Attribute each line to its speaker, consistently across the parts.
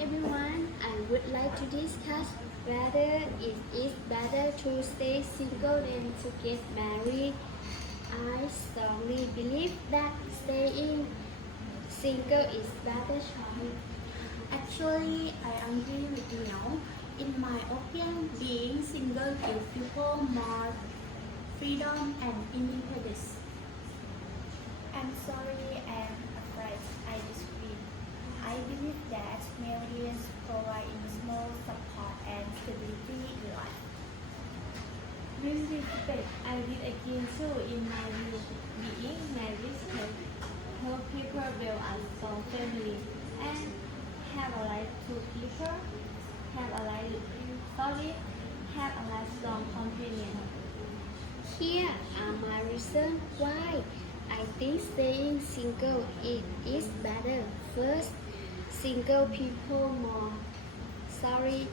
Speaker 1: everyone. I would like to discuss whether it is better to stay single than to get married. I strongly believe that staying single is better choice.
Speaker 2: Actually, I agree with you. In my opinion, being single gives people more freedom and independence.
Speaker 3: I'm sorry and afraid I disagree. I believe that marriage provides emotional support and stability in life.
Speaker 4: With respect, I did again too in my view. Being married help, help people build a strong family and have a life to people, have a life sorry, have a lifelong companion.
Speaker 1: Here are my reasons why I think staying single it is better. First, single people more sorry,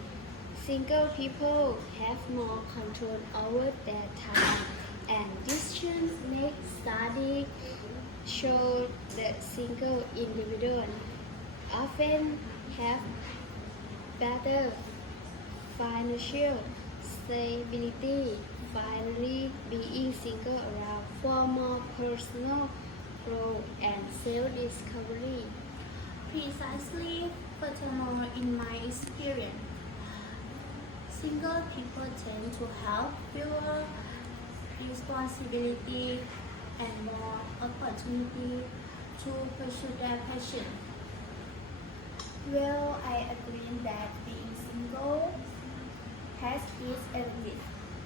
Speaker 1: single people have more control over their time and decisions make study show that single individual often have better financial stability. Finally, being single allows for more personal growth and self-discovery.
Speaker 2: Precisely, furthermore, in my experience, single people tend to have fewer responsibility and more opportunity to pursue their passion.
Speaker 3: Well, I agree that being single has its advantages,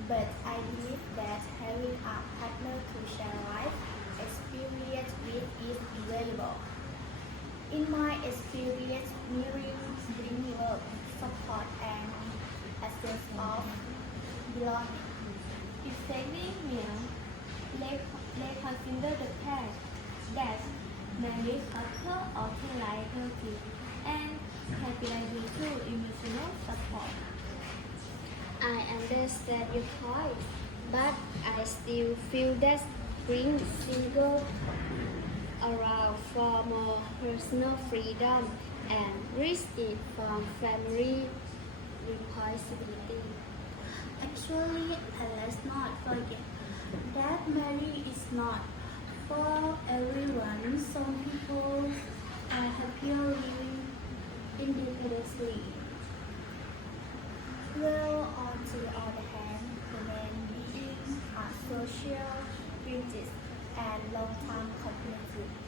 Speaker 3: but I believe that having a partner to share life experience with is invaluable. In my marriage brings love, support, and a sense of belonging.
Speaker 4: Exactly, Mia. Let's, let's consider the fact that married couple often like healthy and can due to emotional support.
Speaker 1: I understand your point, but I still feel that being single around for more personal freedom and risky from family responsibility.
Speaker 2: Actually, let's not forget that marriage is not for everyone. Some people are happier living independently.
Speaker 3: Well, on the other hand, human beings are social creatures and long-term companionship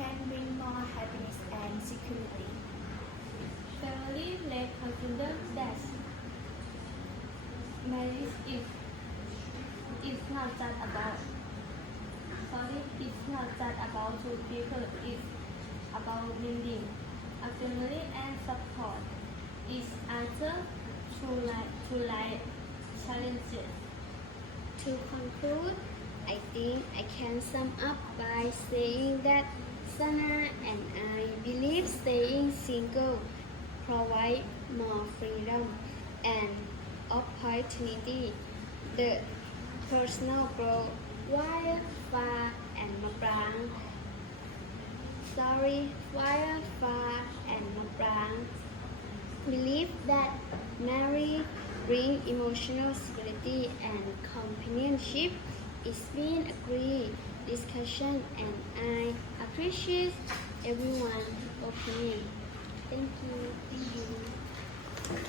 Speaker 3: can bring more happiness and security.
Speaker 4: Family, let's consider that marriage is it's not just about sorry, it's not just about two people, it's about building a family and support each other through life through life challenges.
Speaker 1: To conclude, I think I can sum up by saying that Sana and I believe staying single provide more freedom and opportunity, the personal growth, while far and Mabrang. Sorry, while far and Mabrang believe that marriage bring emotional stability and companionship. It's been a great discussion and I appreciate everyone's opinion. Thank you.
Speaker 2: Thank you.